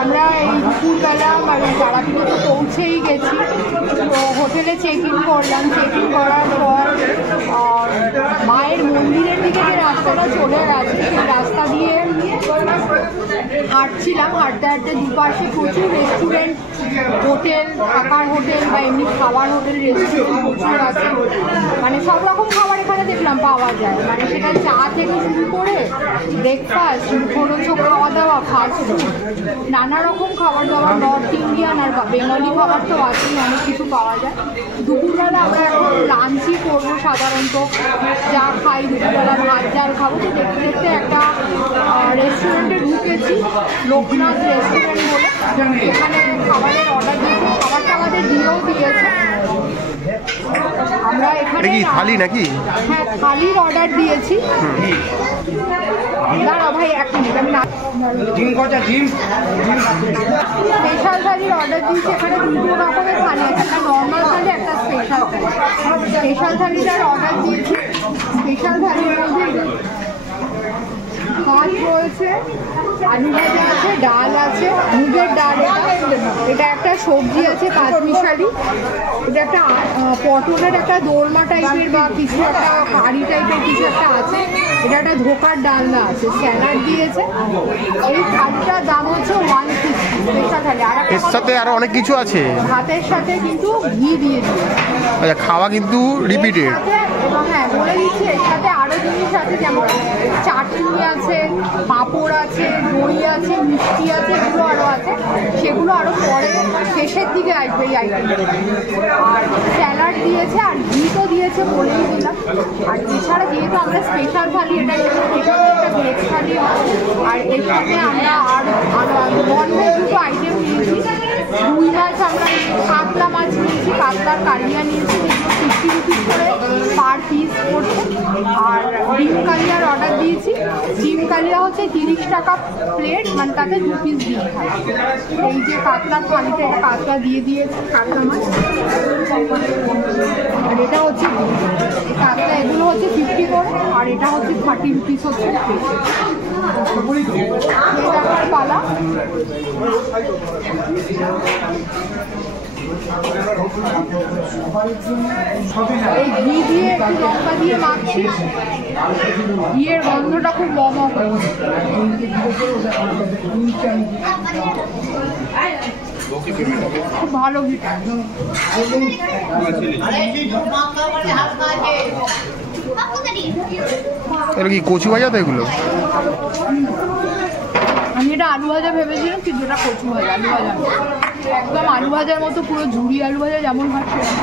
আমরা এই দুপুরবেলা মানে তারাপীঠে পৌঁছেই গেছি। তো হোটেলে চেক ইন করলাম। চেক ইন করার পর মায়ের মন্দিরের দিকে যে রাস্তাটা চলে গেছে সেই রাস্তা দিয়ে হাঁটছিলাম। হাঁটতে হাঁটতে দুপাশে প্রচুর রেস্টুরেন্ট, হোটেল, থাকার হোটেল বা এমনি খাবার হোটেল, রেস্টুরেন্ট প্রচুর আছে। মানে সব রকম খাবার এখানে দেখলাম পাওয়া যায়। মানে সেটা চা থেকে শুরু করে ব্রেকফাস্ট, খরচ খাওয়া দাওয়া, ফাস্ট ফুড, নানা রকম খাবার দাবার, নর্থ ইন্ডিয়ান আর বেঙ্গলি খাবার তো আছেই, অনেক কিছু পাওয়া যায়। দুপুরবেলা আমরা এখন লাঞ্চই করবো। সাধারণত যা খাই দুপুরবেলা ভাত ডাল খাবো। তো দেখতে দেখতে একটা রেস্টুরেন্টে ঢুকেছি, লোকনাথ রেস্টুরেন্ট বলে। এখানে খাবারের অর্ডার দিয়েছি, খাবারটা আমাদের দিয়েও দিয়েছে। আমরা এখানে থালি নাকি? হ্যাঁ, থালির অর্ডার দিয়েছি। দাঁড়াও ভাই এক মিনিট, আমি স্পেশাল থালির অর্ডার দিয়েছি। এখানে দুটো রকমের থালি আছে, একটা নর্মাল থালি, একটা স্পেশাল থালি। স্পেশাল থালিটার অর্ডার দিয়েছি। স্পেশাল থালির মধ্যে ভাত রয়েছে, আলু ভাজা আছে, ডাল আছে, মুগের ডাল, এটা একটা সবজি আছে পাঁচমিশালি, এটা একটা পটলের একটা দোরমা টাইপের বা কিছু একটা কারি টাইপের কিছু একটা আছে, এটা একটা ধোকার ডালনা আছে, স্যালাড দিয়েছে। এই থালিটার দাম হচ্ছে 150 স্পেশাল থালি। আর এর সাথে আরো অনেক কিছু আছে, ভাতের সাথে কিন্তু ঘি দিয়ে দিয়েছে। আচ্ছা, খাওয়া কিন্তু রিপিটেড। এবং হ্যাঁ বলে দিচ্ছি, এর সাথে আরো জিনিস আছে, যেমন চাটনি আছে, পাঁপড় আছে, দই আছে, মিষ্টি আছে, এগুলো আরও আছে। সেগুলো আরও পরে শেষের দিকে আসবে এই আইটেমগুলো। আর স্যালাড দিয়েছে আর ঘি তো দিয়েছে বলেই দিলাম। আর এছাড়া যেহেতু আমরা স্পেশাল থালি, এটা স্পেশাল একটা ভেজ থালি, আর এর সাথে আমরা আর ননভেজ দুটো আইটেম নিয়েছি। রুই মাছ, আমরা কাতলা মাছ নিয়েছি, কাতলার কালিয়া নিয়েছি, 50 রুপিস করে পার পিস করছে। আর ডিম কালিয়ার অর্ডার দিয়েছি। ডিম কালিয়া হচ্ছে 30 টাকা প্লেট, মানে তাতে 2 পিস ডিম খায়। এই যে কাতলার থালিতে এটা কাতলা দিয়ে দিয়েছে, কাতলা মাছ। আর এটা হচ্ছে কাতলা, এগুলো হচ্ছে 50 করে, আর এটা হচ্ছে 30 রুপিস হচ্ছে পালা। এই ঘি দিয়ে একটু লঙ্কা দিয়ে মাখছি, ঘিয়ের গন্ধটা খুব মমক হয়েছে। খুব ভালো ঘিটা। এটা কি কচু ভাজা? তো এগুলো আমি এটা আলু ভাজা ভেবেছিলাম, কিন্তু এটা কচু ভাজা। আলু ভাজা একদম আলু ভাজার মতো, পুরো ঝুড়ি আলু ভাজা যেমন হয় সেরকম।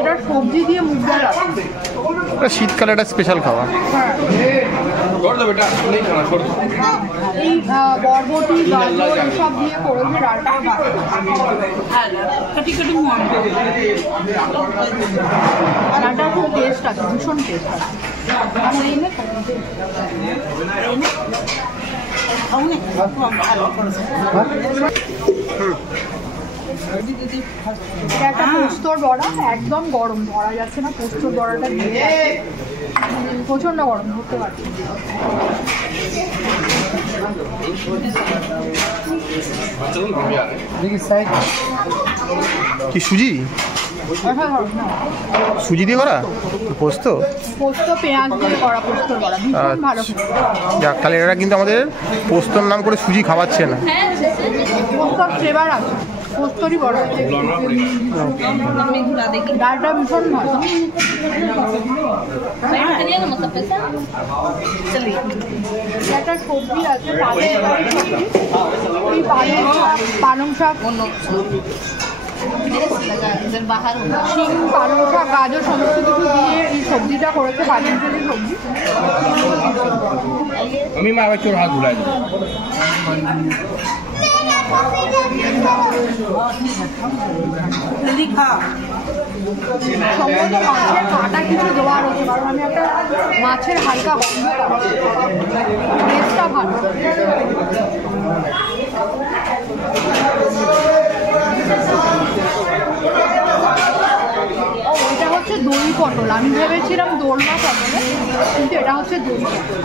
এটা সবজি দিয়ে মুগ ডাল আছে। এটা শীতকালে একটা স্পেশাল খাবার। এই বরবটি, গাজর এসব দিয়ে করেছে ডালটা। ডালটা খুব টেস্ট আছে, ভীষণ টেস্ট আছে। একটা পোস্তর বড়া, একদম গরম, ধরা যাচ্ছে না। পোস্তর বড়াটা দিয়ে প্রচন্ড গরম, ধরতে পারছি। কি সুজি? সুজি দিয়ে করা পোস্ত? পোস্ত পেঁয়াজ দিয়ে করা পোস্তর বড়া, ভীষণ ভালো। যাক, তাহলে এরা কিন্তু আমাদের পোস্তর নাম করে সুজি খাওয়াচ্ছে না। পোস্তর ফ্লেভার আছে, পোস্তরই বড় আছে। ডালটা ভীষণ ভালো। একটা সবজি আছে, পালং শাক, শিম, পালং শাক, গাজর সমস্ত কিছু দিয়ে এই সবজিটা করেছে, পাঁচমিশালি সবজি। আমি মা আবার চোর হাত ধুলাই সম্ভবত মাছের কাটা কিছু দেওয়া রয়েছে, কারণ আমি একটা মাছের হালকা গন্ধ পাচ্ছি। টেস্টটা ভালো। পটল, আমি ভেবেছিলাম দোলমা পটলে, কিন্তু এটা হচ্ছে দই পটল।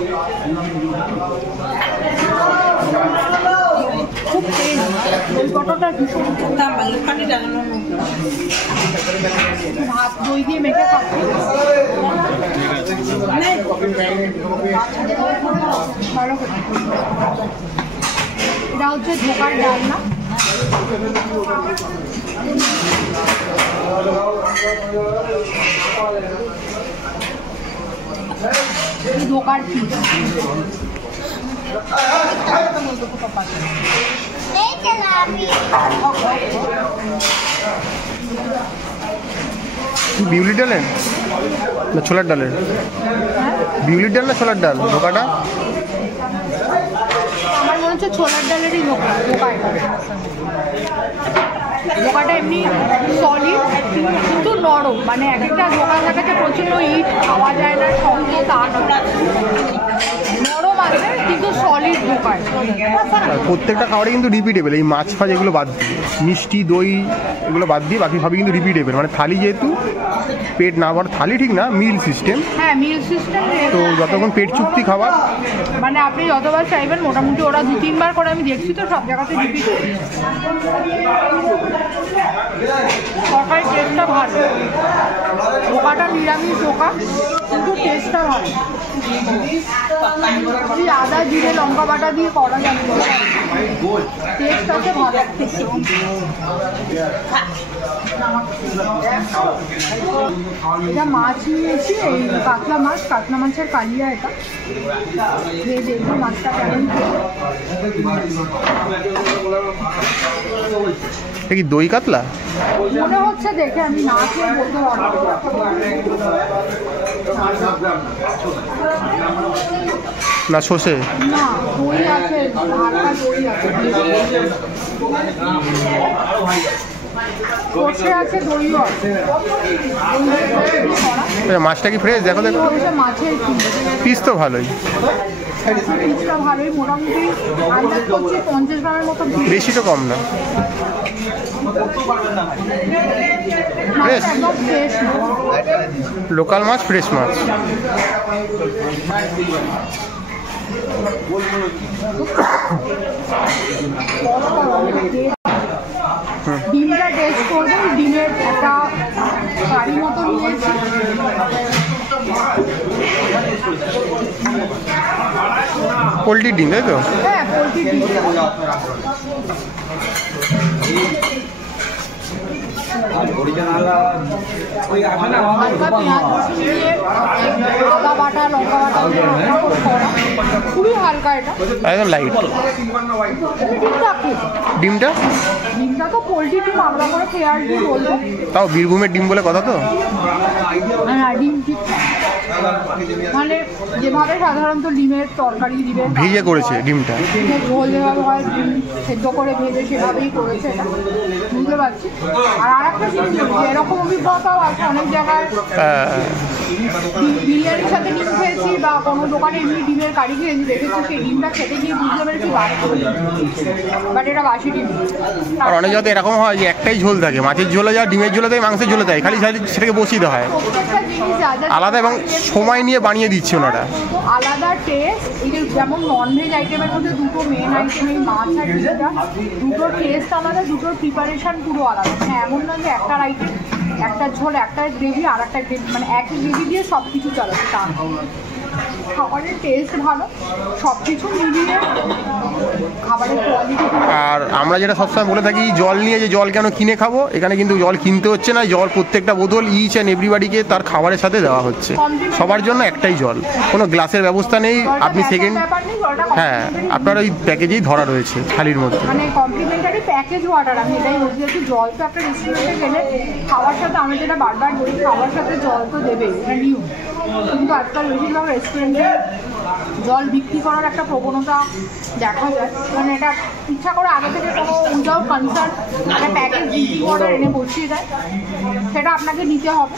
খুব টেস্ট, দই পটলটা ভীষণ। ভাত দই দিয়ে মেখে খাচ্ছি, ভালো করে। এটা হচ্ছে ধোকার ডালনা, ধোকার কি বিউলির ডালের না ছোলার ডালের? বিউলির ডাল না ছোলার ডাল ধোকাটা? আমার মনে হচ্ছে ছোলার ডালেরই ধোকা। ধোকাটা এমনি সলিড কিন্তু নরম, মানে এক একটা ধোকা থাকাতে প্রচণ্ড ইট, খাওয়া যায় না, সঙ্গে তা নরম আছে কিন্তু সলিড ধোকায়। প্রত্যেকটা খাবারই কিন্তু রিপিটেবল, এই মাছ ফাছ এগুলো বাদ দিয়ে, মিষ্টি দই এগুলো বাদ দিয়ে বাকি সবই কিন্তু রিপিটেবল। মানে থালি যেহেতু পেট না ভর, থালি ঠিক না, মিল সিস্টেম। হ্যাঁ, মিল সিস্টেম। তো যতক্ষণ পেট চুক্তি খাবার, মানে আপনি যতবার চাইবেন, মোটামুটি ওরা 2-3 বার করে আমি দেখছি তো সব জায়গাতে রিপিট। তরকারির টেস্টটা ভালো, ধোকাটা নিরামিষ ধোকা কিন্তু টেস্টটা ভালো। আদা জিরে লঙ্কা বাটা দিয়ে করা যাবে, টেস্ট আছে ভালো। এটা মাছ নিয়েছি, এই কাতলা মাছ, কাতলা মাছের কালিয়া। এটা খেয়ে দেখবো মাছটা কেমন। কি দই কাতলা মনে হচ্ছে দেখে, আমি না খেয়ে বলতে পারবো না। সর্ষে না, দই আছে, হালকা দই আছে, সর্ষে আছে, দইও আছে। মাছটা কি ফ্রেশ? দেখো দেখো, মাছের পিস তো ভালোই, পিসটা ভালোই, মোটামুটি আন্দাজ করছি 50 গ্রামের মতো, বেশি তো কম না। ফ্রেশ, একদম ফ্রেশ লোকাল মাছ, ফ্রেশ মাছ। ডিমটা টেস্ট করবেন, ডিমের একটা কারি মতো নিয়েছি। পোলট্রির ডিম তাই তো? হ্যাঁ, পোলট্রির ডিম। হালকা পেঁয়াজ রসুন দিয়ে, আদা বাটা লঙ্কা বাটা দিয়ে রান্না করে করা, খুবই হালকা। এটা একদম লাইট। ডিমটা ডিমটা তো পোলট্রির ডিম, আলাদা করে পেঁয়াজ দিয়ে বলবো। তাও বীরভূমের ডিম বলে কথা তো। হ্যাঁ, ডিম ঠিক মানে যেভাবে সাধারণত ডিমের তরকারি দিবে, ভেজে করেছে ডিমটা, ঝোল যেভাবে হয়, ডিম সেদ্ধ করে ভেজে সেভাবেই করেছে। এটা বুঝতে পারছি। আর একটা জিনিস, এরকম অভিজ্ঞতাও আছে অনেক জায়গায়, বিরিয়ানির সাথে ডিম খেয়েছি বা কোনো দোকানে এমনি ডিমের কারি খেয়েছি, দেখেছি সেই ডিমটা খেতে গিয়ে বুঝতে পেরেছি বাসি, বাট এটা বাসি ডিম। আর অনেক জায়গাতে এরকম হয় যে একটাই ঝোল থাকে, মাছের ঝোলে যায়, ডিমের ঝোলে দেয়, মাংসের ঝোলে দেয়, খালি সেটাকে বসিয়ে দেওয়া হয় প্রত্যেকটা জিনিস আলাদা এবং সময় নিয়ে বানিয়ে দিচ্ছে ওনারা, আলাদা টেস্ট। এই যে যেমন ননভেজ আইটেমের মধ্যে দুটো মেন আইটেম, এই মাছ আর ডিমটা, দুটোর টেস্ট আলাদা, দুটোর প্রিপারেশন পুরো আলাদা। হ্যাঁ, এমন নয় যে একটা আইটেম, একটা ঝোল, একটা গ্রেভি আর একটা গ্রেভি, মানে একই গ্রেভি দিয়ে সব কিছু চালাচ্ছে তা। খাবারের টেস্ট ভালো, সব কিছু মিলিয়ে খাবারের কোয়ালিটি। আর আমরা যেটা সবসময় বলে থাকি, জল নিয়ে যে জল কেন কিনে খাবো, এখানে কিন্তু জল কিনতে হচ্ছে না। জল প্রত্যেকটা বোতল ইচ অ্যান্ড এভরিবাডিকে তার খাবারের সাথে দেওয়া হচ্ছে, সবার জন্য একটাই জল, কোনো গ্লাসের ব্যবস্থা নেই। আপনি সেকেন্ড, হ্যাঁ, আপনার ওই প্যাকেজেই ধরা রয়েছে থালির মধ্যে, মানে কমপ্লিমেন্টারি প্যাকেজ ওয়াটার। আমি এটাই বলছি, যেহেতু জল তো একটা রেস্টুরেন্টে গেলে খাওয়ার সাথে, আমি যেটা বারবার বলি, খাওয়ার সাথে জল তো দেবেই, এটা নিয়ম। কিন্তু আজকাল বেশিরভাগ রেস্টুরেন্টে জল বিক্রি করার একটা প্রবণতা দেখা যায়, মানে এটা ইচ্ছা করে আগে থেকে কোনো উইদাউট কনসার্ন একটা প্যাকেজ ড্রিঙ্কিং ওয়াটার এনে বসিয়ে দেয়, সেটা আপনাকে নিতে হবে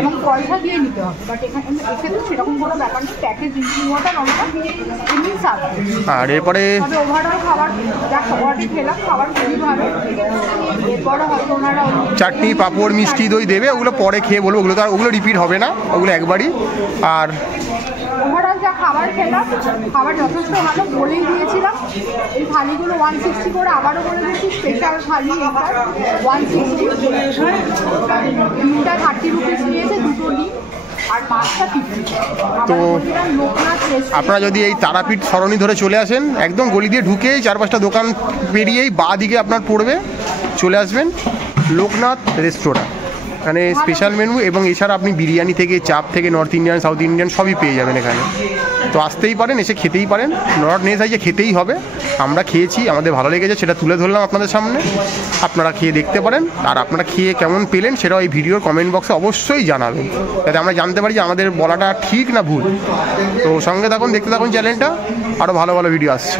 এবং পয়সা দিয়ে নিতে হবে। বাট এক্ষেত্রে সেরকম কোনো ব্যাপার নেই, প্যাকেজ ড্রিঙ্কিং ওয়াটার আমরা এমনি সার্ভ। আর এরপরে তবে ওভারঅল খাবার যা খাবারটি খেলাম, খাবার খুবই ভালো। এরপরে হয়তো ওনারা চাটনি পাঁপড় মিষ্টি দই দেবে, ওগুলো পরে খেয়ে বলবো, ওগুলো তো আর ওগুলো রিপিট হবে না, ওগুলো একবারই। আর ওভারঅল যা খাবার খেলাম, খাবার যথেষ্ট ভালো, বলেই দিয়েছিলাম। এই থালিগুলো 160 করে, আবারও বলে দিচ্ছি স্পেশাল থালি এটা 160, ডিমটা 30 রুপিস নিয়েছে, দুটো ডিম আর মাছটা 50। তো লোকনাথ রেস্টুরেন্ট, আপনারা যদি এই তারাপীঠ সরণি ধরে চলে আসেন, একদম গলি দিয়ে ঢুকেই 4-5টা দোকান পেরিয়েই বাঁ দিকে আপনার পড়বে, চলে আসবেন লোকনাথ রেস্টুরেন্ট। এখানে স্পেশাল মেনু এবং এছাড়া আপনি বিরিয়ানি থেকে চাপ থেকে নর্থ ইন্ডিয়ান সাউথ ইন্ডিয়ান সবই পেয়ে যাবেন এখানে। তো আসতেই পারেন, এসে খেতেই পারেন, নট নেসাই যে খেতেই হবে। আমরা খেয়েছি, আমাদের ভালো লেগেছে, সেটা তুলে ধরলাম আপনাদের সামনে, আপনারা খেয়ে দেখতে পারেন। আর আপনারা খেয়ে কেমন পেলেন সেটাও এই ভিডিওর কমেন্ট বক্সে অবশ্যই জানাবেন, যাতে আমরা জানতে পারি যে আমাদের বলাটা ঠিক না ভুল। তো সঙ্গে থাকুন, দেখতে থাকুন চ্যানেলটা, আরও ভালো ভালো ভিডিও আসছে।